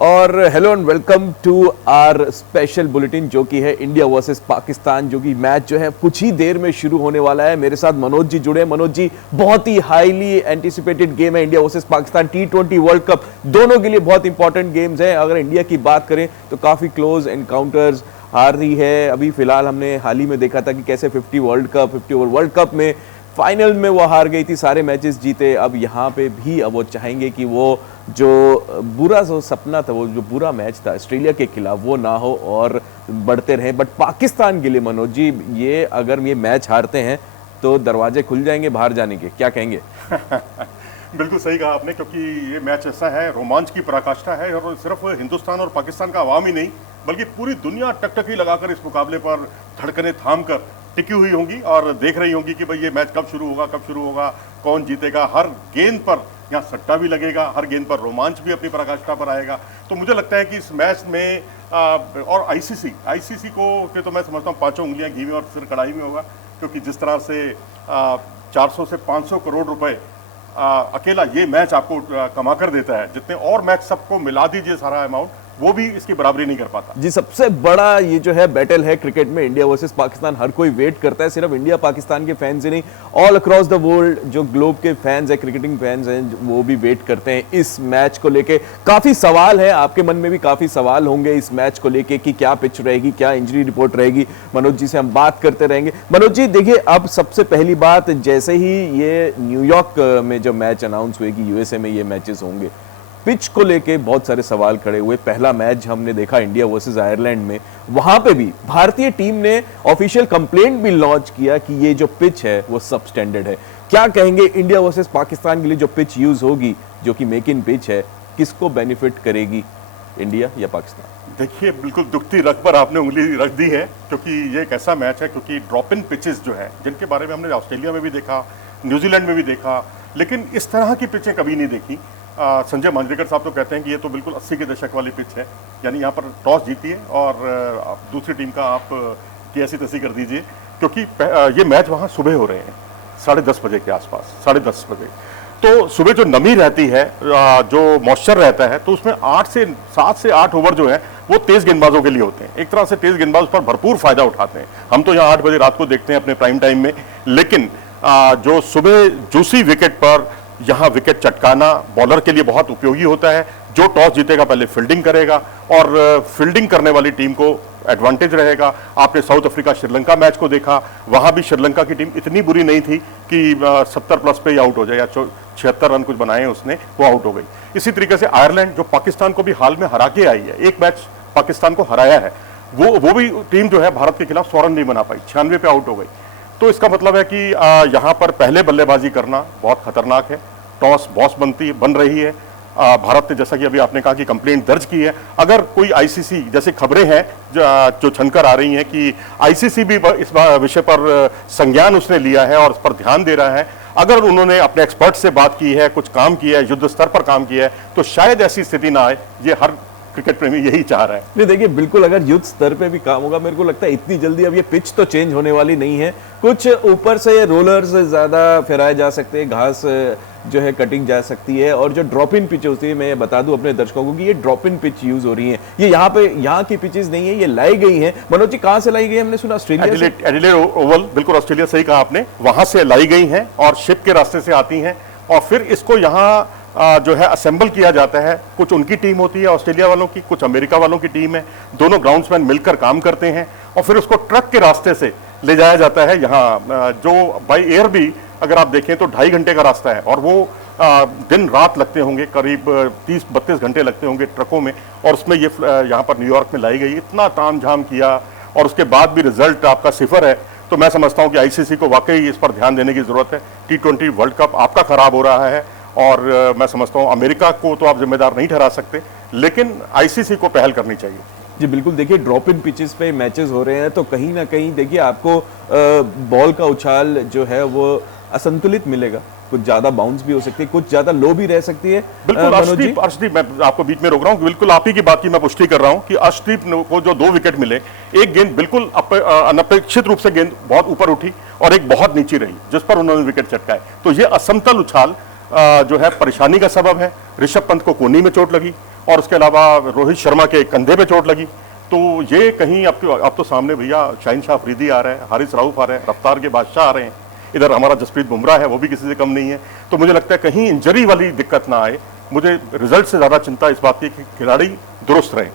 और hello and welcome to our special bulletin जो कि है इंडिया वर्सेस पाकिस्तान, जो कि मैच जो है कुछ ही देर में शुरू होने वाला है। मेरे साथ मनोज जी जुड़े हैं। मनोज जी, बहुत ही हाईली एंटिसिपेटेड गेम है India versus Pakistan, T20 world cup, दोनों के लिए बहुत इंपॉर्टेंट गेम्स हैं। अगर इंडिया की बात करें तो काफी क्लोज एनकाउंटर्स हार रही है। अभी फिलहाल हमने हाल ही में देखा था कि कैसे 50 ओवर वर्ल्ड कप में फाइनल में वो हार गई थी, सारे मैचेस जीते। अब यहाँ पे भी अब वो चाहेंगे कि वो जो बुरा जो सपना था, वो जो बुरा मैच था ऑस्ट्रेलिया के खिलाफ, वो ना हो और बढ़ते रहें। बट पाकिस्तान के लिए मनोज जी, ये अगर ये मैच हारते हैं तो दरवाजे खुल जाएंगे बाहर जाने के, क्या कहेंगे? बिल्कुल सही कहा आपने, क्योंकि ये मैच ऐसा है, रोमांच की पराकाष्ठा है और सिर्फ हिंदुस्तान और पाकिस्तान का अवाम ही नहीं बल्कि पूरी दुनिया टकटकी लगाकर इस मुकाबले पर धड़कने थाम कर टिकी हुई होंगी और देख रही होंगी कि भाई ये मैच कब शुरू होगा, कौन जीतेगा। हर गेंद पर यहाँ सट्टा भी लगेगा, हर गेंद पर रोमांच भी अपनी पराकाष्ठा पर आएगा। तो मुझे लगता है कि इस मैच में और आईसीसी को के तो मैं समझता हूँ पांचों उंगलियां घी में और सिर कढ़ाई में होगा, क्योंकि जिस तरह से 400 से 500 करोड़ रुपए अकेला ये मैच आपको कमा कर देता है, जितने और मैच सबको मिला दीजिए सारा अमाउंट, वो भी इसकी बराबरी नहीं कर पाता। जी, सबसे बड़ा ये जो है बैटल है क्रिकेट में, इंडिया वर्सेस पाकिस्तान। हर कोई वेट करता है, सिर्फ इंडिया पाकिस्तान के फैंस ही नहीं, ऑल अक्रॉस द वर्ल्ड जो ग्लोब के फैंस हैं, क्रिकेटिंग फैंस हैं, वो भी वेट करते हैं इस मैच को लेके। काफी सवाल है, आपके मन में भी काफी सवाल होंगे इस मैच को लेके कि क्या पिच रहेगी, क्या इंजरी रिपोर्ट रहेगी। मनोज जी से हम बात करते रहेंगे। मनोज जी देखिए, अब सबसे पहली बात, जैसे ही ये न्यूयॉर्क में जो मैच अनाउंस हुए कि यूएसए में ये मैचेस होंगे, पिच को लेके बहुत सारे सवाल खड़े हुए। पहला मैच हमने देखा इंडिया वर्सेस आयरलैंड में, वहां पे भी भारतीय टीम ने ऑफिशियल कंप्लेंट भी लॉन्च किया कि ये जो पिच है वो सब स्टैंडर्ड है। क्या कहेंगे इंडिया वर्सेस पाकिस्तान के लिए जो पिच यूज होगी, जो कि मेक इन पिच है, किसको बेनिफिट करेगी, इंडिया या पाकिस्तान? देखिए, बिल्कुल दुखती रग पर आपने उंगली रख दी है, क्योंकि ये एक ऐसा मैच है, क्योंकि ड्रॉप इन पिचेस जो है, जिनके बारे में हमने ऑस्ट्रेलिया में भी देखा, न्यूजीलैंड में भी देखा, लेकिन इस तरह की पिचें कभी नहीं देखी। संजय मांजरेकर साहब तो कहते हैं कि ये तो बिल्कुल 80 के दशक वाली पिच है, यानी यहाँ पर टॉस जीतिए और दूसरी टीम का आप की ऐसी तैसी कर दीजिए, क्योंकि ये मैच वहाँ सुबह हो रहे हैं 10:30 बजे के आसपास, 10:30 बजे। तो सुबह जो नमी रहती है, जो मॉइस्चर रहता है, तो उसमें 7 से 8 ओवर जो है वो तेज गेंदबाजों के लिए होते हैं। एक तरह से तेज गेंदबाज पर भरपूर फायदा उठाते हैं। हम तो यहाँ 8 बजे रात को देखते हैं अपने प्राइम टाइम में, लेकिन जो सुबह जूसी विकेट पर यहाँ विकेट चटकाना बॉलर के लिए बहुत उपयोगी होता है। जो टॉस जीतेगा पहले फील्डिंग करेगा और फील्डिंग करने वाली टीम को एडवांटेज रहेगा। आपने साउथ अफ्रीका श्रीलंका मैच को देखा, वहां भी श्रीलंका की टीम इतनी बुरी नहीं थी कि 70 प्लस पे ही आउट हो जाए, या 76 रन कुछ बनाए उसने, वो आउट हो गई। इसी तरीके से आयरलैंड जो पाकिस्तान को भी हाल में हरा के आई है, एक मैच पाकिस्तान को हराया है, वो भी टीम जो है भारत के खिलाफ 100 रन नहीं बना पाई, 96 पे आउट हो गई। तो इसका मतलब है कि यहाँ पर पहले बल्लेबाजी करना बहुत खतरनाक है। टॉस बॉस बन रही है। भारत ने, जैसा कि अभी आपने कहा कि कंप्लेंट दर्ज की है, अगर कोई आईसीसी, जैसे खबरें हैं जो छनकर आ रही हैं कि आईसीसी भी इस विषय पर संज्ञान उसने लिया है और इस पर ध्यान दे रहा है, अगर उन्होंने अपने एक्सपर्ट से बात की है, कुछ काम किया है, युद्ध स्तर पर काम किया है, तो शायद ऐसी स्थिति ना आए। ये हर क्रिकेट प्रेमी यही चाह रहा है। नहीं देखिए, बिल्कुल अगर युद्ध स्तर पे भी काम होगा, मेरे को लगता है इतनी जल्दी अब ये पिच तो चेंज होने वाली नहीं है। कुछ ऊपर से रोलर्स ज्यादा फिराए जा सकते हैं, घास जो है कटिंग जा सकती है, और जो ड्रॉप इन पिच होती है, मैं बता दूं अपने दर्शकों को कि ये ड्रॉप इन पिच यूज हो रही है। ये यहाँ की पिचेस नहीं है, ये लाई गई है। मनोज जी, कहाँ से लाई गई? हमने सुना ऑस्ट्रेलिया से। एडिलेड ओवल, बिल्कुल ऑस्ट्रेलिया, सही कहा आपने, वहां से लाई गई हैं और शिप के रास्ते से आती हैं और फिर इसको यहाँ जो है असेंबल किया जाता है। कुछ उनकी टीम होती है ऑस्ट्रेलिया वालों की, कुछ अमेरिका वालों की टीम है, दोनों ग्राउंड्समैन मिलकर काम करते हैं और फिर उसको ट्रक के रास्ते से ले जाया जाता है यहाँ, जो बाई एयर भी अगर आप देखें तो 2.5 घंटे का रास्ता है, और वो दिन रात लगते होंगे, करीब 30-32 घंटे लगते होंगे ट्रकों में, और उसमें ये यहाँ पर न्यूयॉर्क में लाई गई। इतना तामझाम किया और उसके बाद भी रिजल्ट आपका 0 है। तो मैं समझता हूँ कि आईसीसी को वाकई इस पर ध्यान देने की जरूरत है। T20 वर्ल्ड कप आपका खराब हो रहा है और मैं समझता हूँ अमेरिका को तो आप जिम्मेदार नहीं ठहरा सकते, लेकिन आईसीसी को पहल करनी चाहिए। जी बिल्कुल, देखिए ड्रॉप इन पिचेस पे मैचेस हो रहे हैं तो कहीं ना कहीं देखिए आपको बॉल का उछाल जो है वो असंतुलित मिलेगा। कुछ ज्यादा बाउंस भी हो सकती है, कुछ ज्यादा लो भी रह सकती है। बिल्कुल अर्शदीप, मैं आपको बीच में रोक रहा हूँ, बिल्कुल आप ही की बात की मैं पुष्टि कर रहा हूँ कि अर्शदीप को जो 2 विकेट मिले, एक गेंद बिल्कुल अनपेक्षित रूप से गेंद बहुत ऊपर उठी और एक बहुत नीचे रही, जिस पर उन्होंने विकेट चटकाए। तो ये असमतल उछाल जो है परेशानी का सबब है। ऋषभ पंत को कोहनी में चोट लगी, और उसके अलावा रोहित शर्मा के कंधे पे चोट लगी। तो ये कहीं अब तो सामने भैया शाहिन शाह अफरीदी आ रहा है, हारिस राऊफ आ रहे हैं, रफ्तार के बादशाह आ रहे हैं, इधर हमारा जसप्रीत बुमराह है, वो भी किसी से कम नहीं है। तो मुझे लगता है कहीं इंजरी वाली दिक्कत ना आए। मुझे रिजल्ट से ज़्यादा चिंता इस बात की कि खिलाड़ी दुरुस्त रहें।